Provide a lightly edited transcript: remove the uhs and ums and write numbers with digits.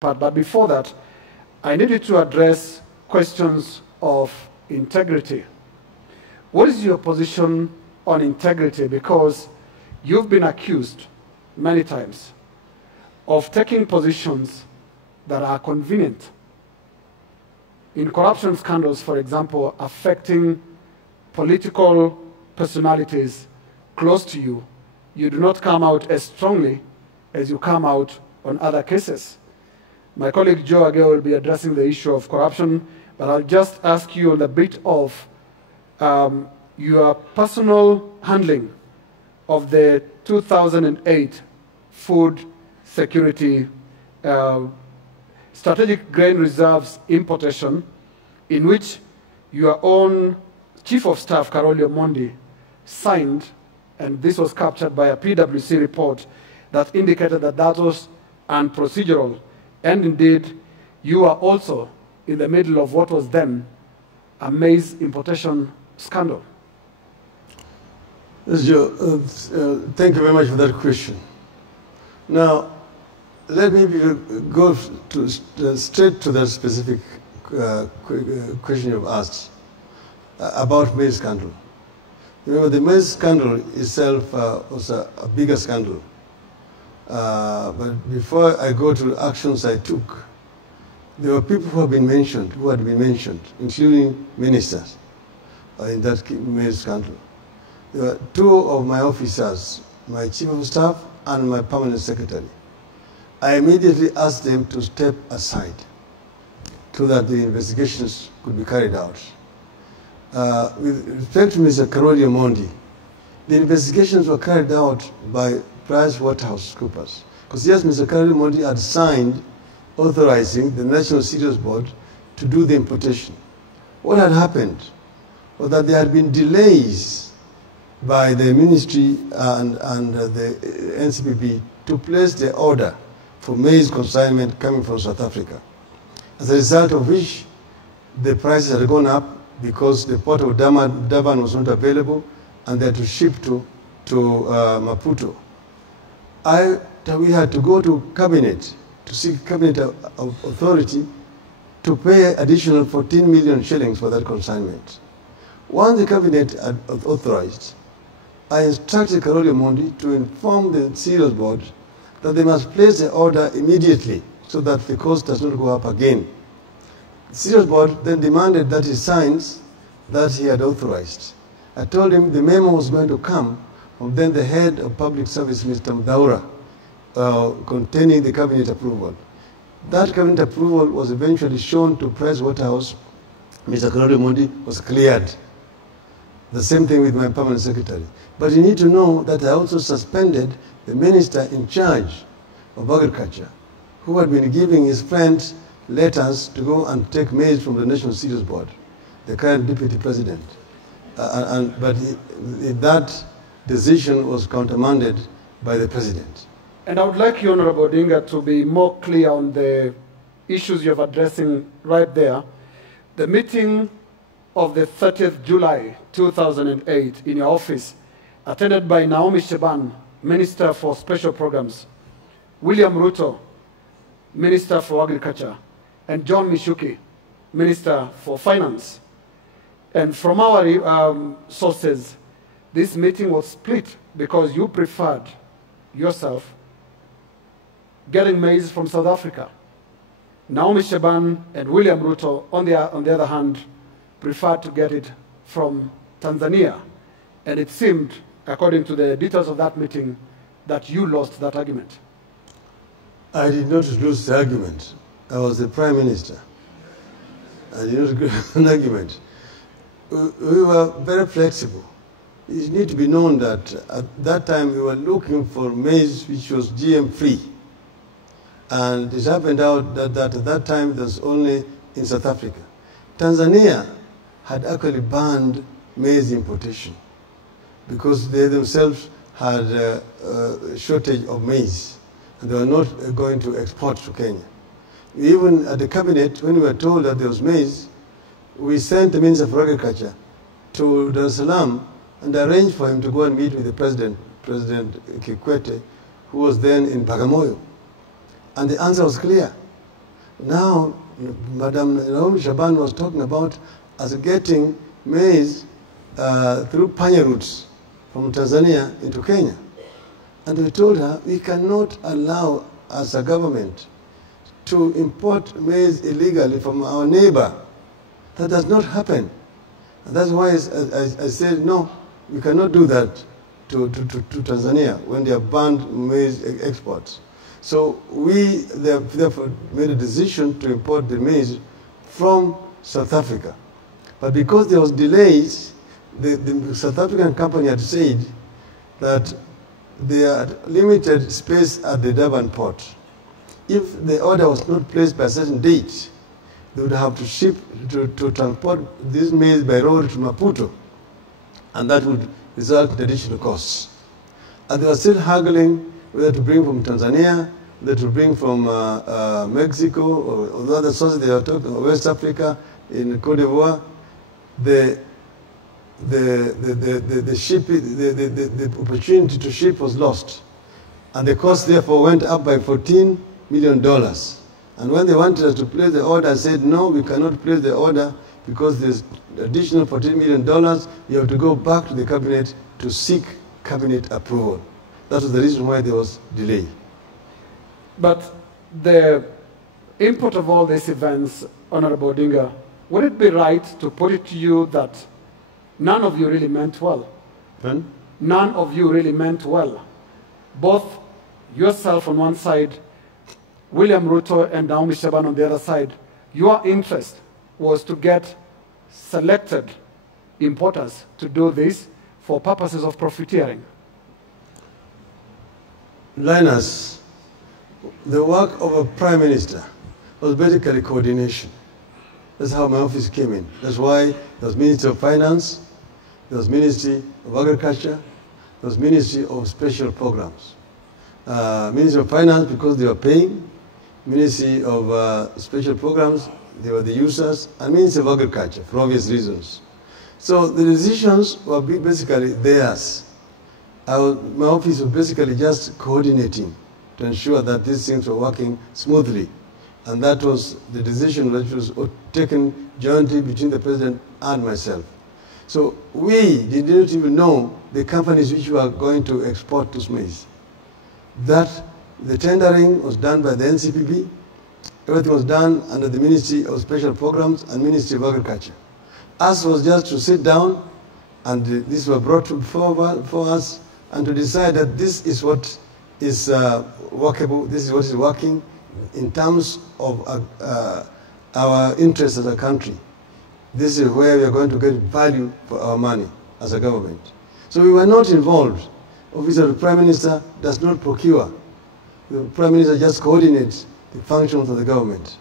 part. But before that, I needed to address questions of integrity. What is your position on integrity? Because you've been accused many times of taking positions that are convenient. In corruption scandals, for example, affecting political personalities close to you, you do not come out as strongly as you come out on other cases. My colleague Joe Ageo will be addressing the issue of corruption, but I'll just ask you on the bit of your personal handling of the 2008 food security strategic grain reserves importation, in which your own Chief of Staff, Karolio Mondi, signed, and this was captured by a PwC report that indicated that that was unprocedural. And indeed, you are also in the middle of what was then a maize importation scandal. Thank you very much for that question. Now, let me go straight to that specific question you've asked about maize scandal. Remember, the maize scandal itself was a bigger scandal. But before I go to the actions I took, there were people who had been mentioned, including ministers in that maize scandal. There were two of my officers, my Chief of Staff and my Permanent Secretary. I immediately asked them to step aside so that the investigations could be carried out. With respect to Mr. Karolio Mondi, the investigations were carried out by PricewaterhouseCoopers. Because yes, Mr. Karolio Mondi had signed authorizing the National Cereals Board to do the importation. What had happened was that there had been delays by the ministry and the NCPB to place the order for maize consignment coming from South Africa. As a result of which, the prices had gone up because the port of Durban was not available and they had to ship to Maputo. We had to go to cabinet to seek cabinet authority to pay additional 14 million shillings for that consignment. Once the cabinet had authorized, I instructed Karolio Mondi to inform the Cereals Board that they must place the order immediately so that the cost does not go up again. The Cereals Board then demanded that he signs that he had authorized. I told him the memo was going to come from then the head of public service, Mr. Mdaura, containing the cabinet approval. That cabinet approval was eventually shown to Pricewaterhouse. Mr. Karolio Mondi was cleared. The same thing with my permanent secretary. But you need to know that I also suspended the minister in charge of agriculture, who had been giving his friends letters to go and take maize from the National Cereals Board, the current deputy president. But that decision was countermanded by the president. And I would like you, Honorable Odinga, to be more clear on the issues you're addressing right there. The meeting of the 30th July 2008 in your office, attended by Naomi Sheban, Minister for Special Programs, William Ruto, Minister for Agriculture, and John Mishuki, Minister for Finance. And from our sources, this meeting was split because you preferred yourself getting maize from South Africa. Naomi Sheban and William Ruto, on the other hand, preferred to get it from Tanzania. And it seemed, according to the details of that meeting, that you lost that argument. I did not lose the argument. I was the Prime Minister. I did not lose an argument. We were very flexible. It needs to be known that at that time we were looking for maize which was GM-free. And it happened out that at that time it was only in South Africa. Tanzania had actually banned maize importation because they themselves had a shortage of maize and they were not going to export to Kenya. Even at the cabinet, when we were told that there was maize, we sent the Minister for Agriculture to Dar es Salaam and arranged for him to go and meet with the President Kikwete, who was then in Bagamoyo. And the answer was clear. Now, Madam Naomi Shaban was talking about us getting maize through panya routes from Tanzania into Kenya. And we told her we cannot allow, as a government, to import maize illegally from our neighbor. That does not happen. And that's why I said, no, we cannot do that to Tanzania when they have banned maize exports. So we therefore made a decision to import the maize from South Africa. But because there was delays, the South African company had said that they had limited space at the Durban port. If the order was not placed by a certain date, they would have to ship, to transport this maize by road to Maputo, and that would result in additional costs. And they were still haggling whether to bring from Tanzania, whether to bring from Mexico, or the other sources they were talking, West Africa, in Cote d'Ivoire. The opportunity to ship was lost, and the cost therefore went up by $14 million. And when they wanted us to place the order, I said, no, we cannot place the order because there's additional $14 million. You have to go back to the cabinet to seek cabinet approval. That was the reason why there was delay. But the import of all these events, Honorable Odinga, would it be right to put it to you that none of you really meant well? Pardon? None of you really meant well. Both yourself on one side, William Ruto and Naomi Shaban on the other side, your interest was to get selected importers to do this for purposes of profiteering. Linus, the work of a prime minister was basically coordination. That's how my office came in. That's why there was Ministry of Finance, there was Ministry of Agriculture, there was Ministry of Special Programs. Ministry of Finance, because they were paying, Ministry of Special Programs, they were the users, and Ministry of Agriculture, for obvious reasons. So the decisions were basically theirs. My office was basically just coordinating to ensure that these things were working smoothly. And that was the decision which was taken jointly between the President and myself. So we didn't even know the companies which were going to export this maize. That the tendering was done by the NCPB. Everything was done under the Ministry of Special Programs and Ministry of Agriculture. Us was just to sit down, and this was brought for us, and to decide that this is what is workable, this is what is working in terms of our interests as a country. This is where we are going to get value for our money as a government. So we were not involved. Office of the Prime Minister does not procure. The Prime Minister just coordinates the functions of the government.